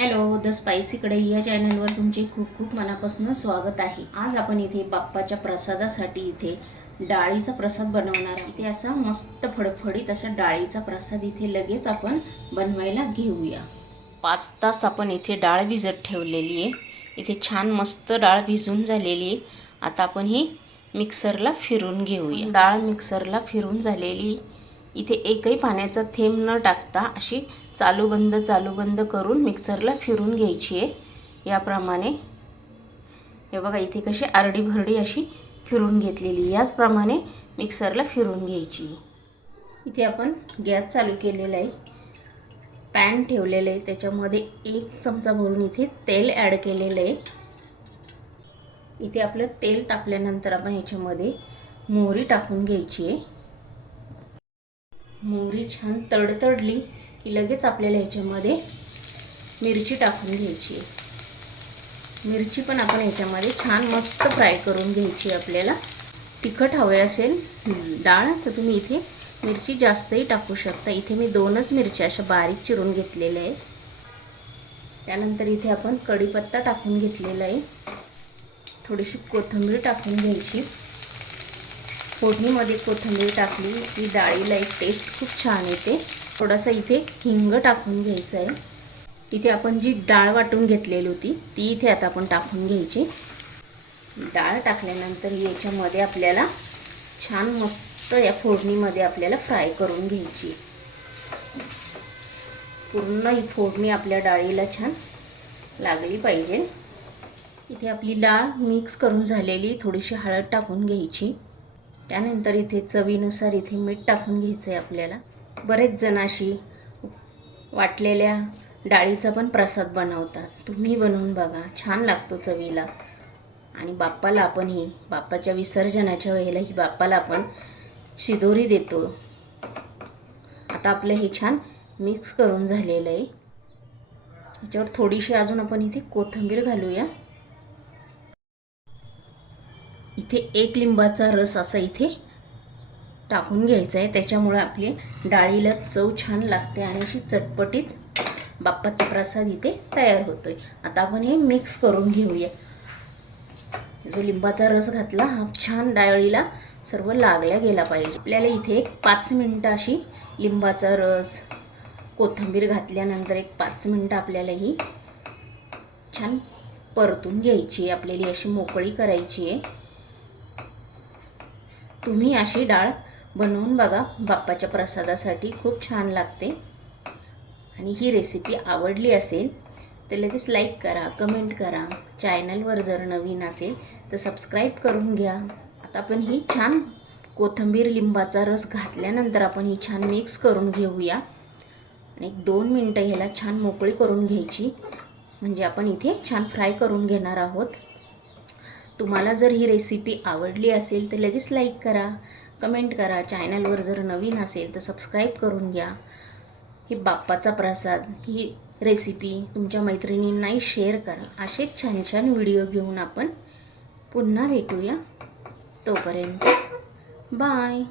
Hello the स्पायसीकडे या चॅनलवर तुमचे खूप खूप मनापासून स्वागत आहे. आज आपण इथे बाप्पाच्या प्रसादासाठी इथे डाळीचा प्रसाद बनवणार इथे असा मस्त फडफडीत असा डाळीचा प्रसाद इथे लगेच आपण बनवायला घेऊया. पाच तास आपण इथे डाळ भिजत ठेवलेली आहे. इथे छान मस्त डाळ भिजून झालेली आहे. आता आपण ही मिक्सरला फिरून घेऊया. डाळ मिक्सरला फिरून झालेली इथे एकही पाण्याचा थेंब न टाकता अशी चालू बंद चालू बंद करून मिक्सरला फिरून घ्यायची आहे. याप्रमाणे हे बघा इथे कशी आरडी भरडी अशी फिरून घेतलेली याचप्रमाणे मिक्सरला फिरून घ्यायची इथे आपण गॅस चालू केलेला आहे. पॅन ठेवलेलं आहे. त्याच्यामध्ये एक चमचा भरून इथे तेल ॲड केलेलं आहे. इथे आपलं तेल तापल्यानंतर आपण याच्यामध्ये मोहरी टाकून घ्यायची आहे. मोहरी छान तडतडली की लगेच आपल्याला ह्याच्यामध्ये मिरची टाकून घ्यायची आहे. मिरची पण आपण ह्याच्यामध्ये छान मस्त फ्राय करून घ्यायची आहे आपल्याला. तिखट हवे असेल डाळ तर तुम्ही इथे मिरची जास्तही टाकू शकता. इथे मी दोनच मिरच्या अशा बारीक चिरून घेतलेल्या आहेत. त्यानंतर इथे आपण कढीपत्ता टाकून घेतलेला आहे. थोडीशी कोथिंबीर टाकून घ्यायची. फोडणीमध्ये कोथिंबीर टाकली. की डाळीला एक टेस्ट खूप छान येते. थोडासा इथे हिंग टाकून घ्यायचं आहे. इथे आपण जी डाळ वाटून घेतलेली होती ती इथे आता आपण टाकून घ्यायची. डाळ टाकल्यानंतर याच्यामध्ये आपल्याला छान मस्त या फोडणीमध्ये आपल्याला फ्राय करून घ्यायची. पूर्ण ही फोडणी आपल्या डाळीला छान लागली पाहिजे. इथे आपली डाळ मिक्स करून झालेली थोडीशी हळद टाकून घ्यायची. त्यानंतर इथे चवीनुसार इथे मीठ टाकून घ्यायचं आहे आपल्याला. बरेच जण अशी वाटलेल्या डाळीचा पण प्रसाद बनवतात. तुम्ही बनवून बघा. छान लागतो चवीला. आणि बाप्पाला आपण ही बाप्पाच्या विसर्जनाच्या वेळेला ही बाप्पाला आपण शिदोरी देतो. आता आपलं हे छान मिक्स करून झालेलं आहे. ह्याच्यावर थोडीशी अजून आपण इथे कोथिंबीर घालूया. इथे एक लिंबाचा रस असा इथे टाकून घ्यायचा आहे. त्याच्यामुळे आपली डाळीला चव छान लागते आणि अशी चटपटीत बाप्पाचा प्रसाद इथे तयार होतोय. आता आपण हे मिक्स करून घेऊया. जो लिंबाचा रस घातला हा छान डाळीला सर्व लागल्या गेला पाहिजे. आपल्याला इथे एक पाच मिनटं अशी लिंबाचा रस कोथिंबीर घातल्यानंतर एक पाच मिनटं आपल्याला ही छान परतून घ्यायची आहे. आपल्याला अशी मोकळी करायची आहे. तुम्ही अशी डाळ बनवून बघा. बाप्पाच्या प्रसादासाठी खूप छान लागते. आणि ही रेसिपी आवडली असेल तर लगेच लाईक करा कमेंट करा. चॅनलवर जर नवीन असेल तर सबस्क्राईब करून घ्या. आता आपण ही छान कोथिंबीर लिंबाचा रस घातल्यानंतर आपण ही छान मिक्स करून घेऊया. आणि एक दोन मिनटं ह्याला छान मोकळी करून घ्यायची. म्हणजे आपण इथे छान फ्राय करून घेणार आहोत. तुम्हाला जर ही रेसिपी आवडली असेल तर लगेच लाईक करा कमेंट करा. चॅनलवर जर नवीन असेल तर सबस्क्राईब करून घ्या. हे बाप्पाचा प्रसाद ही रेसिपी तुमच्या मैत्रिणींनाही शेअर करा. असेच छान छान व्हिडिओ घेऊन आपण पुन्हा भेटूया. तोपर्यंत बाय